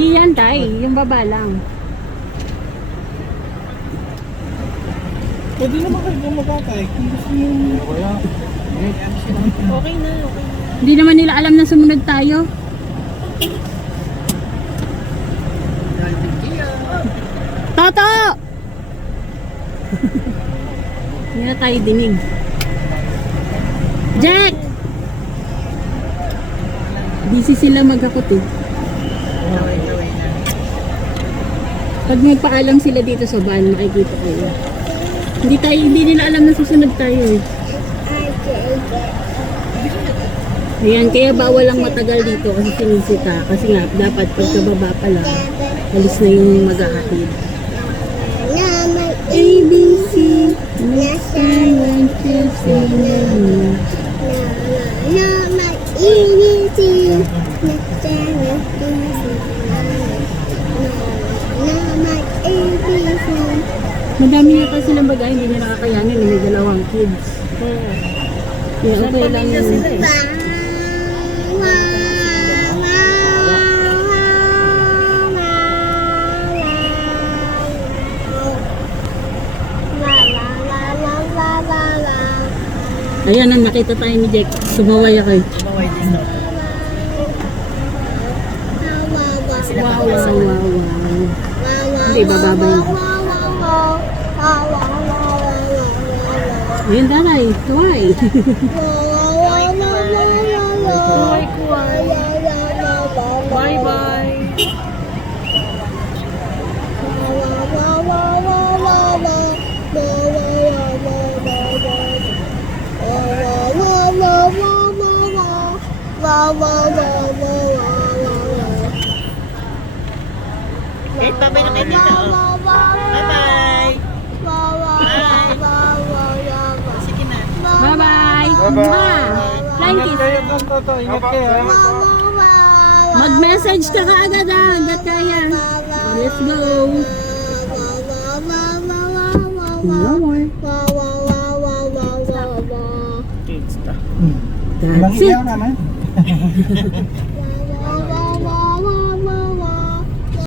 Di yan, tay. Yung baba lang. Pwede naman kayo magkakay. Kung gusto nyo Okay na, okay na. Hindi naman nila alam na sumunod tayo. Toto! Hindi na tayo dinig. Jack! Busy sila mag-akot eh. Pag nagpaalam sila dito sa van, makikita kayo. Hindi nila alam na susunod tayo eh. Ayan, kaya bawal lang matagal dito kasi sinisita. Kasi nga, dapat pagkababa pa lang, alis na yung maghahatid. A, B, C, next time, 1, 2, 3, madami nga kasi silang bagay, hindi nila nakakayanin, may dalawang kids. Kaya okay lang yun. Ayan, nang nakita tayo ni Jack, sumaway ako eh. Maway din daw. Wow, wow, wow, wow. Hindi, bababa yun. Ayun, daray, tuway. Kuway, kuway. Bye-bye. Eh, babay na kayo dito. Oh. Bye-bye. Sige na. Bye-bye. Bye-bye. Flying Ingat kiss. kayo doon, Toto. Ingat kayo. Mag-message ka kaagad ah, hanggat kaya. Let's go. No more. Kids ta. Ilang That's it. ilaw naman?